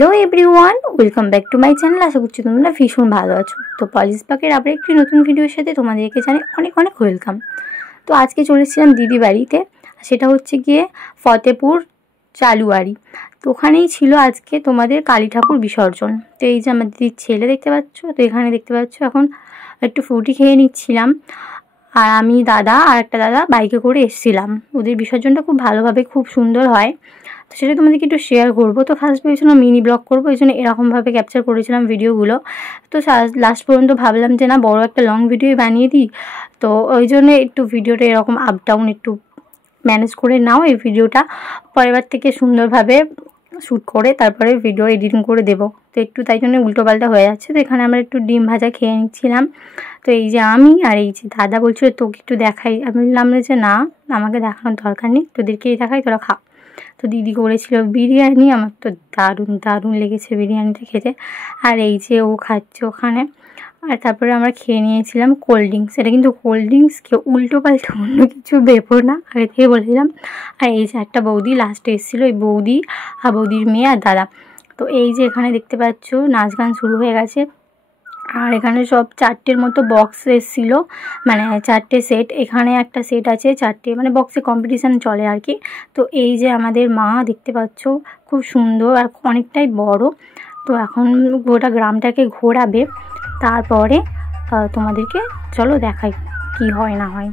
Hello everyone, welcome back to my channel. আশা করছি তোমরা ভীষণ ভালো আছো। তো পলিশ পাকের আবার একটি নতুন ভিডিওর সাথে তোমাদেরকে জানাই অনেক অনেক ওয়েলকাম। তো আজকে চলেছিলাম দিদি বাড়িতে, সেটা হচ্ছে গিয়ে ফতেপুর চালুয়ারি। তো ওখানেই ছিল আজকে তোমাদের কালী ঠাকুর বিসর্জন। তো এই যে আমার দিদির ছেলে দেখতে পাচ্ছ, তো এখানে দেখতে পাচ্ছ এখন একটু ফ্রুটি খেয়ে নিচ্ছিলাম। আর আমি দাদা আর একটা দাদা বাইকে করে এসেছিলাম। ওদের বিসর্জনটা খুব ভালোভাবে খুব সুন্দর হয়, তো সেটা তোমাদেরকে একটু শেয়ার করবো। তো ফার্স্ট ভেবেছিলাম মিনি ব্লগ করবো, এই জন্য এরকমভাবে ক্যাপচার করেছিলাম ভিডিওগুলো। তো লাস্ট পর্যন্ত ভাবলাম যে না, বড় একটা লং ভিডিও বানিয়ে দিই। তো ওই জন্য একটু ভিডিওটা এরকম আপ ডাউন একটু ম্যানেজ করে নাও। এই ভিডিওটা পরেরবার থেকে সুন্দরভাবে শ্যুট করে তারপরে ভিডিও এডিটিং করে দেবো। তো একটু তাই জন্য উল্টোপাল্টা হয়ে যাচ্ছে। তো এখানে আমরা একটু ডিম ভাজা খেয়ে নিচ্ছিলাম। তো এই যে আমি আর এই যে দাদা বলছিল তোকে একটু দেখাই। আমি বললাম যে না, আমাকে দেখানোর দরকার নেই, তোদেরকেই দেখাই, তোরা খা। তো দিদি করেছিল বিরিয়ানি, আমার তো দারুণ দারুণ লেগেছে বিরিয়ানিটা খেতে। আর এই যে ও খাচ্ছে ওখানে। আর তারপরে আমরা খেয়ে নিয়েছিলাম কোল্ড ড্রিঙ্কস। এটা কিন্তু কোল্ড ড্রিঙ্কস কেউ উল্টো পাল্টা অন্য কিছু ভেবো না, আগে থেকে বলেছিলাম। আর এই যে একটা বৌদি লাস্টে এসেছিলো, এই বৌদি আর বৌদির মেয়ে আর দাদা। তো এই যে এখানে দেখতে পাচ্ছ নাচ গান শুরু হয়ে গেছে। আর এখানে সব 4টের মতো বক্স এসেছিলো, মানে 4টে সেট। এখানে একটা সেট আছে 4টে, মানে বক্সে কম্পিটিশান চলে আর কি। তো এই যে আমাদের মা দেখতে পাচ্ছ, খুব সুন্দর আর অনেকটাই বড়। তো এখন গোটা গ্রামটাকে ঘোরাবে, তারপরে তোমাদেরকে চলো দেখাই কি হয় না হয়।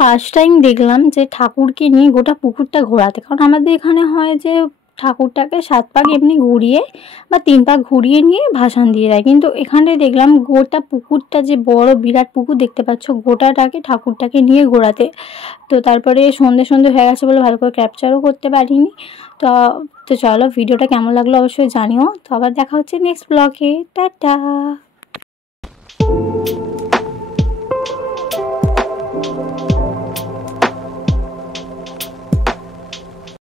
ফার্স্ট টাইম দেখলাম যে ঠাকুরকে নিয়ে গোটা পুকুরটা ঘোরাতে, কারণ আমাদের এখানে হয় যে ঠাকুরটাকে 7 পাক এমনি ঘুরিয়ে বা 3 পাক ঘুরিয়ে নিয়ে ভাসান দিয়ে দেয়, কিন্তু এখানে দেখলাম গোটা পুকুরটা, যে বড় বিরাট পুকুর দেখতে পাচ্ছ, গোটাটাকে ঠাকুরটাকে নিয়ে ঘোরাতে। তো তারপরে সন্ধে হয়ে গেছে বলে ভালো করে ক্যাপচারও করতে পারিনি। তো তো চলো, ভিডিওটা কেমন লাগলো অবশ্যই জানিও। তো আবার দেখা হচ্ছে নেক্সট ব্লগে। টাটা।